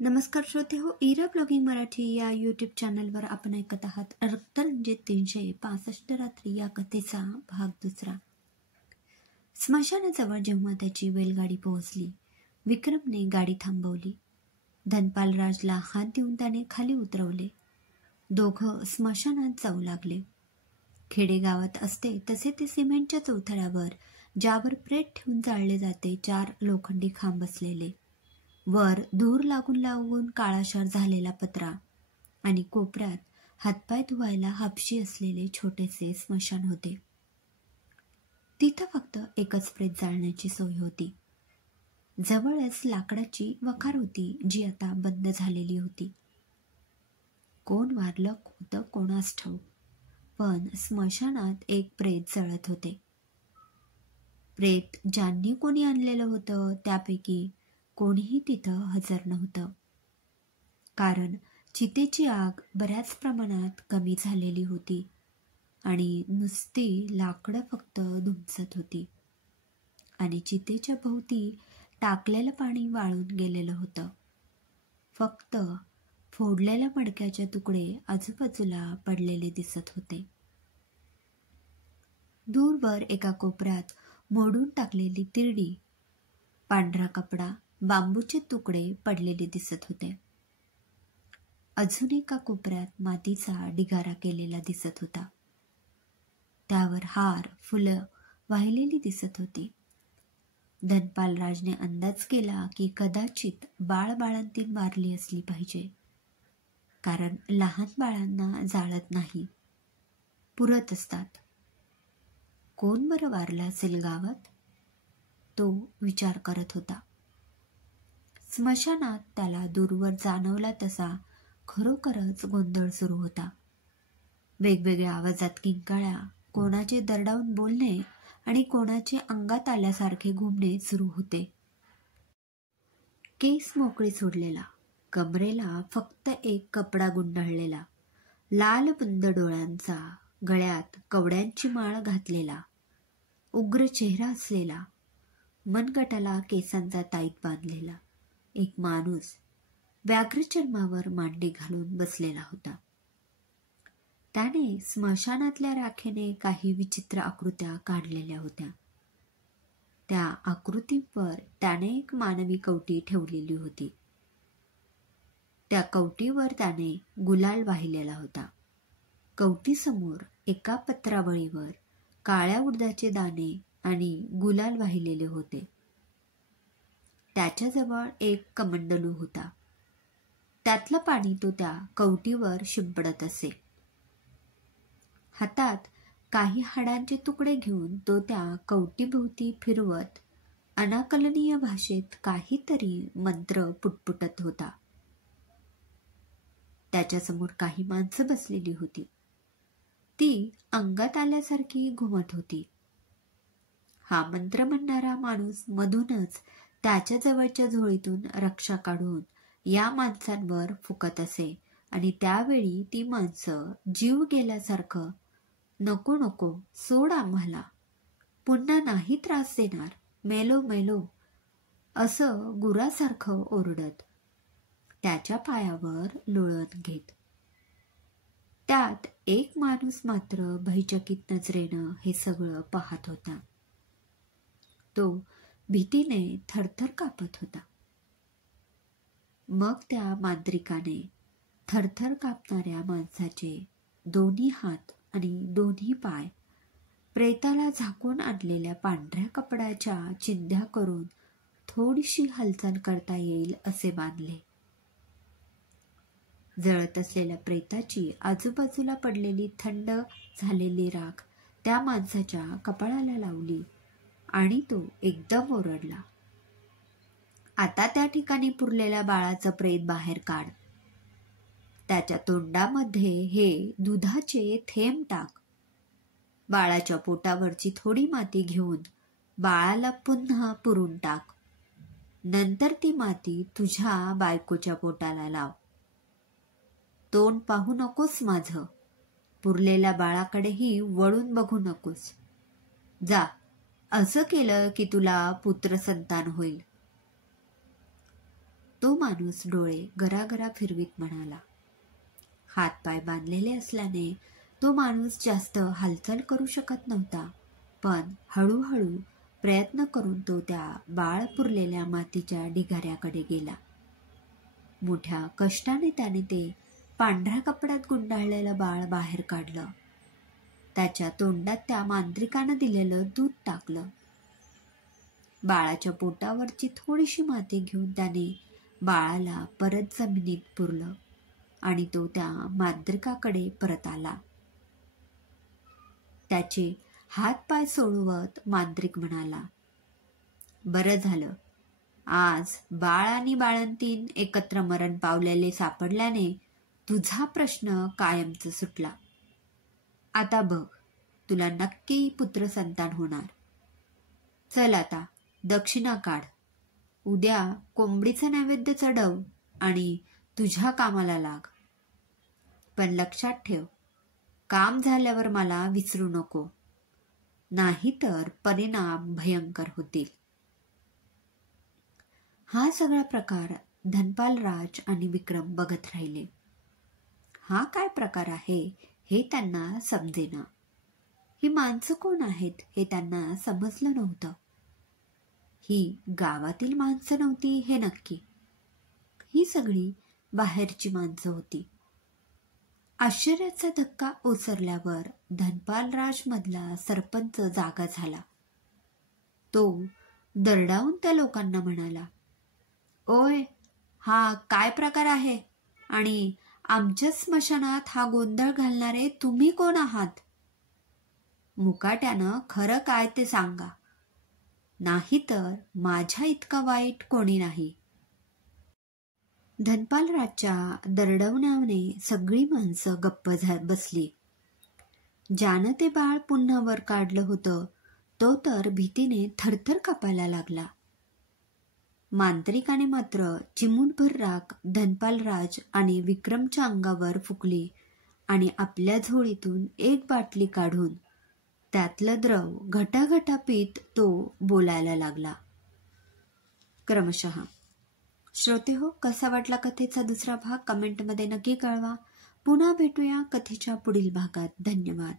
नमस्कार श्रोते हो, इरा ब्लॉगिंग मराठी या यूट्यूब चॅनलवर आपण ऐकत आहात रक्तरंजित 365 रात्री या कथेचा भाग दुसरा। स्मशानाजवळ जेव्हा त्याची बैलगाडी पोहोचली, विक्रमने गाडी थांबवली। धनपाल राजला हात देऊन त्याने खाली उतरवले। दोघं स्मशानात जाऊ लागले। खेडेगावात असते तसे ते सिमेंटच्या चौथळ्यावर, ज्यावर प्रेत ठेवून जाळले जाते, 4 लोखंडी खांब बसलेले, वर धूर लागून लागून काळाशार झालेला पत्रा आणि कोपऱ्यात हातपाय धुवायला हापशी असलेले छोटेसे स्मशान होते। तिथं फक्त एकच प्रेत जाळण्याची सोय होती। जवळच लाकडाची वखार होती, जी आता बंद झालेली होती। कोण वारलं होतं कोणास ठाऊक, पण स्मशानात एक प्रेत जळत होते। प्रेत ज्यांनी कोणी आणलेलं होतं त्यापैकी कोणीही तिथं हजर नव्हतं, कारण चितेची आग बऱ्याच प्रमाणात कमी झालेली होती आणि नुसती लाकडं फक्त धुमसत होती आणि चितेच्या भोवती टाकलेलं पाणी वाळून गेलेलं होतं। फक्त फोडलेल्या मडक्याचे तुकडे आजूबाजूला पडलेले दिसत होते। दूरवर एका कोपऱ्यात मोडून टाकलेली तिरडी, पांढरा कपडा, बांबूचे तुकडे पडलेले दिसत होते। अजून एका कोपऱ्यात मातीचा ढिगारा केलेला दिसत होता, त्यावर हार फुलं वाहिलेली दिसत होती। धनपाल राजने अंदाज केला की कदाचित बाळंतीण वारली असली पाहिजे, कारण लहान बाळांना जाळत नाही, पुरत असतात। कोण बरं वारलं असेल गावात, तो विचार करत होता। स्मशानात त्याला दूरवर जाणवला तसा खरोखरच गोंधळ सुरू होता। वेगवेगळ्या आवाजात किंकाळ्या, कोणाचे दरडावून बोलणे आणि कोणाचे अंगात आल्यासारखे घुमणे सुरू होते। केस मोकळी सोडलेला, कमरेला फक्त एक कपडा गुंडाळलेला, लाल बुंद डोळ्यांचा, गळ्यात कवड्यांची माळ घातलेला, उग्र चेहरा असलेला, मनगटाला केसांचा ताईत बांधलेला एक माणूस व्याघ्रचर्मावर मांडी घालून बसलेला होता। त्याने स्मशानातल्या राखेने काही विचित्र आकृत्या काढलेल्या होत्या। त्या आकृतीवर त्याने एक मानवी कवटी ठेवलेली होती। त्या कवटीवर त्याने गुलाल वाहिलेला होता। कवटीसमोर एका पत्रावळीवर काळ्या उडदाचे दाणे आणि गुलाल वाहिलेले होते। त्याच्याजवळ एक कमंडलू होता, त्यातलं पाणी तो त्या कवटीवर शिंपडत असे। हातात काही हाडांचे तुकडे घेऊन तो त्या कवटीभोवती फिरवत अनाकलनीय भाषेत काहीतरी मंत्र पुटपुटत होता। त्याच्यासमोर काही माणसं बसलेली होती, ती अंगात आल्यासारखी घुमत होती। हा मंत्र म्हणणारा माणूस मधूनच त्याच्या जवळच्या झोळीतून रक्षा काढून या माणसांवर फुकत असे आणि त्यावेळी ती माणसं जीव गेल्यासारखं, नको नको, सोड आम्हाला, पुन्हा नाही त्रास देणार, मेलो मेलो, असं गुरासारखं ओरडत त्याच्या पायावर लोळण घेत। त्यात एक माणूस मात्र भयचकित नजरेनं हे सगळं पाहत होता। तो भीतीने थरथर कापत होता। मग त्या मांत्रिकाने थरथर कापणाऱ्या माणसाचे दोन्ही हात आणि दोन्ही पाय प्रेताला झाकून आणलेल्या पांढऱ्या कपड्याच्या चिंध्या करून थोडीशी हालचाल करता येईल असे बांधले। जळत असलेल्या प्रेताची आजूबाजूला पडलेली थंड झालेली राख त्या माणसाच्या कपाळाला लावली आणि तो एकदम ओरडला, आता त्या ठिकाणी पुरलेल्या बाळाचं प्रेत बाहेर काढ, त्याच्या तोंडामध्ये हे दुधाचे थेंब टाक, बाळाच्या पोटावरची थोडी माती घेऊन बाळाला पुन्हा पुरून टाक, नंतर ती माती तुझ्या बायकोच्या पोटाला लाव। तोंड पाहू नकोस माझं, पुरलेल्या बाळाकडेही वळून बघू नकोस, जा, असं केलं की तुला पुत्र संतान होईल। तो माणूस डोळे गरागरा फिरवीत म्हणाला. हातपाय बांधलेले असल्याने तो माणूस जास्त हालचाल करू शकत नव्हता, पण हळूहळू प्रयत्न करून तो त्या बाळ पुरलेल्या मातीच्या ढिगाऱ्याकडे गेला. मोठ्या कष्टाने त्याने ते पांढऱ्या कपड्यात गुंडाळलेलं बाळ बाहेर काढलं. त्याच्या तोंडात त्या मांत्रिकानं दिलेलं दूध टाकलं. बाळाच्या पोटावरची थोडीशी माती घेऊन त्याने बाळाला परत जमिनीत पुरलं आणि तो त्या मांत्रिकाकडे परत आला. त्याचे हात पाय सोडवत मांत्रिक म्हणाला, बरं झालं, आज बाळ आणि बाळंतीण एकत्र मरण पावलेले सापडल्याने तुझा प्रश्न कायमचा सुटला. आता बघ, तुला नक्की पुत्रसंतान होणार. चल आता दक्षिणा काढ. उद्या कोंबडीचं नैवेद्य चढव आणि तुझ्या कामाला लाग. पण लक्षात ठेव, काम झाल्यावर मला विसरू नको, नाहीतर परिणाम भयंकर होतील. हा सगळा प्रकार धनपाल राज आणि विक्रम बघत राहिले. हा काय प्रकार आहे हे त्यांना समजेना. ही माणसं कोण आहेत हे त्यांना समजलं नव्हतं. ही गावातील माणसं नव्हती हे नक्की. ही सगळी बाहेरची माणसं होती. आश्चर्याचा धक्का ओसरल्यावर धनपाल राज मधला सरपंच जागा झाला. तो दरडावून त्या लोकांना म्हणाला, ओय, हा काय प्रकार आहे आणि आमच्या स्मशानात हा गोंधळ घालणारे तुम्ही कोण आहात? मुकाट्यानं खरं काय ते सांगा, नाहीतर माझ्या इतका वाईट कोणी नाही. धनपाल राजच्या दरडवण्याने सगळी माणसं गप्प बसली. ज्यानं ते बाळ पुन्हा वर काढलं होतं तो तर भीतीने थरथर कापायला लागला. मांत्रिकाने मात्र चिमूटभर राख धनपाल राज आणि विक्रमच्या अंगावर फुकली आणि आपल्या झोळीतून एक बाटली काढून त्यातलं द्रव घटाघटा पीत तो बोलायला लागला. क्रमशः. श्रोते हो, कसा वाटला कथेचा दुसरा भाग कमेंटमध्ये नक्की कळवा. पुन्हा भेटूया कथेच्या पुढील भागात. धन्यवाद.